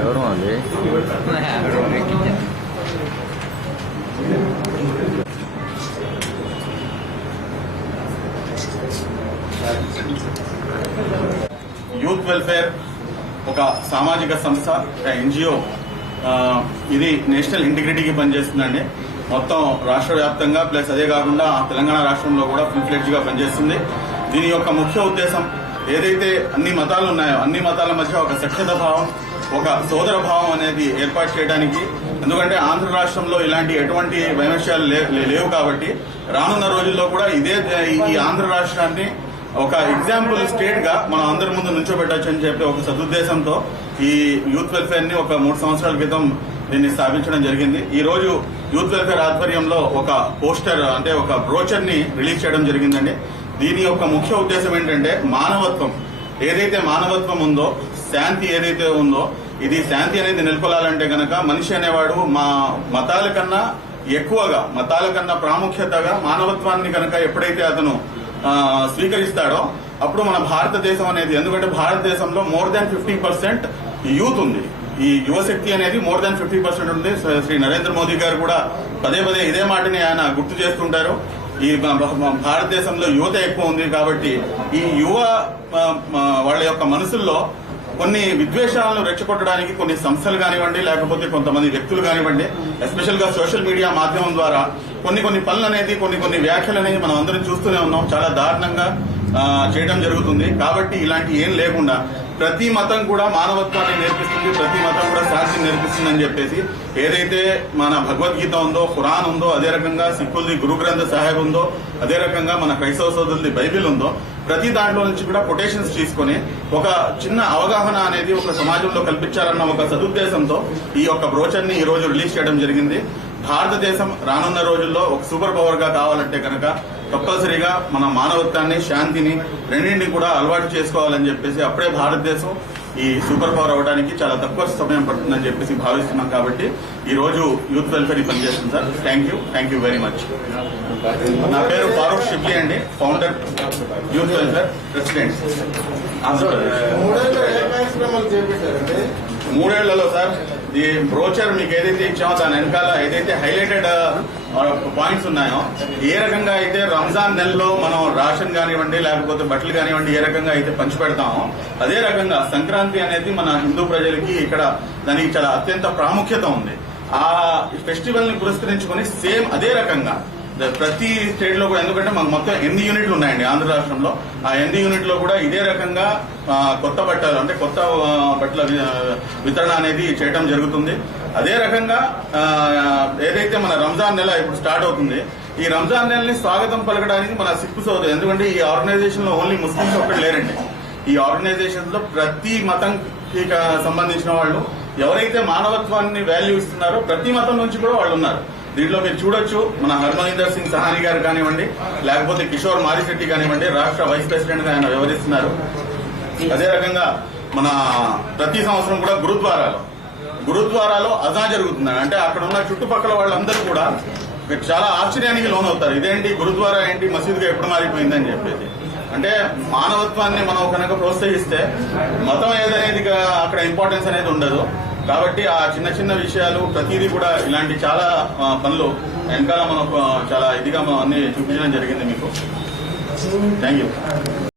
ఎవరు అది youth welfare ఒక సామాజిక సంస్థ, ఒక ఎన్జిఓ. ఇది నేషనల్ ఇంటిగ్రిటీకి పనిచేస్తుందండి. మొత్తం రాష్ట్ర వ్యాప్తంగా ప్లస్ అదే కాకుండా తెలంగాణ రాష్ట్రంలో కూడా ఫుల్ ఫ్లెడ్జ్ గా పనిచేస్తుంది. దీని యొక్క ముఖ్య ఉద్దేశం ఏదైతే అన్ని మతాలు ఉన్నాయో అన్ని మతాల మధ్య ఒక సఖ్యత భావం, ఒక సోదర భావం అనేది ఏర్పాటు చేయడానికి. ఎందుకంటే ఆంధ్ర రాష్ట్రంలో ఇలాంటి ఎటువంటి వైమస్యాలు లేవు కాబట్టి రానున్న రోజుల్లో కూడా ఈ ఆంధ్ర రాష్ట్రాన్ని ఒక ఎగ్జాంపుల్ స్టేట్ గా మనం అందరి ముందు నుంచోబెట్టచ్చు అని చెప్పి ఒక సదుద్దేశంతో ఈ యూత్ వెల్ఫేర్ ని ఒక 3 సంవత్సరాల క్రితం దీన్ని స్థాపించడం జరిగింది. ఈ రోజు యూత్ వెల్ఫేర్ ఆధ్వర్యంలో ఒక పోస్టర్ అంటే ఒక బ్రోచర్ ని రిలీజ్ చేయడం జరిగిందండి. దీని యొక్క ముఖ్య ఉద్దేశం ఏంటంటే మానవత్వం ఏదైతే మానవత్వం ఉందో, శాంతి ఏదైతే ఉందో, ఇది శాంతి అనేది నెలకొల్పాలంటే గనక మనిషి అనేవాడు మా మతాల కన్నా ఎక్కువగా, మతాల కన్నా ప్రాముఖ్యతగా మానవత్వాన్ని కనుక ఎప్పుడైతే అతను స్వీకరిస్తాడో అప్పుడు మన భారతదేశం అనేది, ఎందుకంటే భారతదేశంలో మోర్ దాన్ 50% యూత్ ఉంది. ఈ యువశక్తి అనేది మోర్ దాన్ 50% ఉంది. శ్రీ నరేంద్ర మోదీ గారు కూడా పదే పదే ఇదే మాటని ఆయన గుర్తు చేస్తుంటారు. ఈ భారతదేశంలో యువత ఎక్కువ ఉంది కాబట్టి ఈ యువ వాళ్ళ యొక్క మనసుల్లో కొన్ని విద్వేషాలను రెచ్చగొట్టడానికి కొన్ని సంస్థలు కానివ్వండి, లేకపోతే కొంతమంది వ్యక్తులు కానివ్వండి, ఎస్పెషల్ గా సోషల్ మీడియా మాధ్యమం ద్వారా కొన్ని పనులు అనేది కొన్ని వ్యాఖ్యలు అనేది మనం అందరం చూస్తూనే ఉన్నాం. చాలా దారుణంగా చేయడం జరుగుతుంది. కాబట్టి ఇలాంటి ఏం లేకుండా ప్రతి మతం కూడా మానవత్వాన్ని నేర్పిస్తుంది, ప్రతి మతం కూడా శాంతిని నేర్పిస్తుందని చెప్పేసి ఏదైతే మన భగవద్గీత ఉందో, ఖురాన్ ఉందో, అదే రకంగా సిక్కులది గురు గ్రంథ సాహెబ్ ఉందో, అదే రకంగా మన క్రైస్తవ సోదరులది బైబిల్ ఉందో, ప్రతి దాంట్లో నుంచి కూడా కొటేషన్స్ తీసుకుని ఒక చిన్న అవగాహన అనేది ఒక సమాజంలో కల్పించాలన్న ఒక సదుద్దేశంతో ఈ యొక్క బ్రోచర్ ని ఈ రోజు రిలీజ్ చేయడం జరిగింది. భారతదేశం రానున్న రోజుల్లో ఒక సూపర్ పవర్ గా కావాలంటే కనుక తప్పనిసరిగా మన మానవత్వాన్ని, శాంతిని రెండింటిని కూడా అలవాటు చేసుకోవాలని చెప్పేసి అప్పుడే భారతదేశం ఈ సూపర్ పవర్ అవడానికి చాలా తక్కువ సమయం పడుతుందని చెప్పేసి భావిస్తున్నాం. కాబట్టి ఈ రోజు యూత్ వెల్ఫేర్ పనిచేస్తుంది sir. Thank you very much. నా పేరు ఫారూక్ షిబ్లీ అండి, ఫౌండర్ యూత్ వెల్ఫేర్, ప్రెసిడెంట్. 3 ఏళ్లలో సార్ ఈ బ్రోచర్ మీకు ఏదైతే ఇచ్చామో దాని వెనకాల ఏదైతే హైలైటెడ్ పాయింట్స్ ఉన్నాయో, ఏ రకంగా అయితే రంజాన్ నెలలో మనం రేషన్ కానివ్వండి, లేకపోతే బట్టలు కానివ్వండి, ఏ రకంగా అయితే పంచిపెడతామో అదే రకంగా సంక్రాంతి అనేది మన హిందూ ప్రజలకి ఇక్కడ దానికి చాలా అత్యంత ప్రాముఖ్యత ఉంది. ఆ ఫెస్టివల్ ని పురస్కరించుకుని సేమ్ అదే రకంగా ప్రతి స్టేట్ లో కూడా, ఎందుకంటే మాకు మొత్తం 8 యూనిట్లు ఉన్నాయండి ఆంధ్ర రాష్ట్రంలో. ఆ 8 యూనిట్ లో కూడా ఇదే రకంగా కొత్త బట్టలు అంటే కొత్త బట్టల వితరణ అనేది చేయడం జరుగుతుంది. అదే రకంగా ఏదైతే మన రంజాన్ నెల ఇప్పుడు స్టార్ట్ అవుతుంది, ఈ రంజాన్ నెలని స్వాగతం పలకడానికి మన సిక్కు సోదరు, ఎందుకంటే ఈ ఆర్గనైజేషన్ లో ఓన్లీ ముస్లింస్ ఒక్కటి లేరండి. ఈ ఆర్గనైజేషన్ లో ప్రతి మతంకి సంబంధించిన వాళ్ళు ఎవరైతే మానవత్వాన్ని వాల్యూ ఇస్తున్నారో ప్రతి మతం నుంచి కూడా వాళ్ళు ఉన్నారు. దీంట్లో మీరు చూడొచ్చు, మన హర్మనీందర్ సింగ్ సహాని గారు కానివ్వండి, లేకపోతే కిషోర్ మారిశెట్టి కానివ్వండి, రాష్ట్ర వైస్ ప్రెసిడెంట్ గా ఆయన వ్యవహరిస్తున్నారు. అదే రకంగా మన ప్రతి సంవత్సరం కూడా గురుద్వారాలో అజా జరుగుతుంది. అంటే అక్కడ ఉన్న చుట్టుపక్కల వాళ్ళందరూ కూడా చాలా ఆశ్చర్యానికి లోనవుతారు. ఇదేంటి గురుద్వారా ఏంటి మసీదుగా ఎప్పుడు మారిపోయిందని చెప్పేసి. అంటే మానవత్వాన్ని మనం కనుక ప్రోత్సహిస్తే మతం ఏదనేది అక్కడ ఇంపార్టెన్స్ అనేది ఉండదు. కాబట్టి ఆ చిన్న విషయాలు ప్రతిదీ కూడా ఇలాంటి చాలా పనులు వెనకాల మనం చాలా ఇదిగా మనం అన్ని చూపించడం జరిగింది మీకు. Thank you.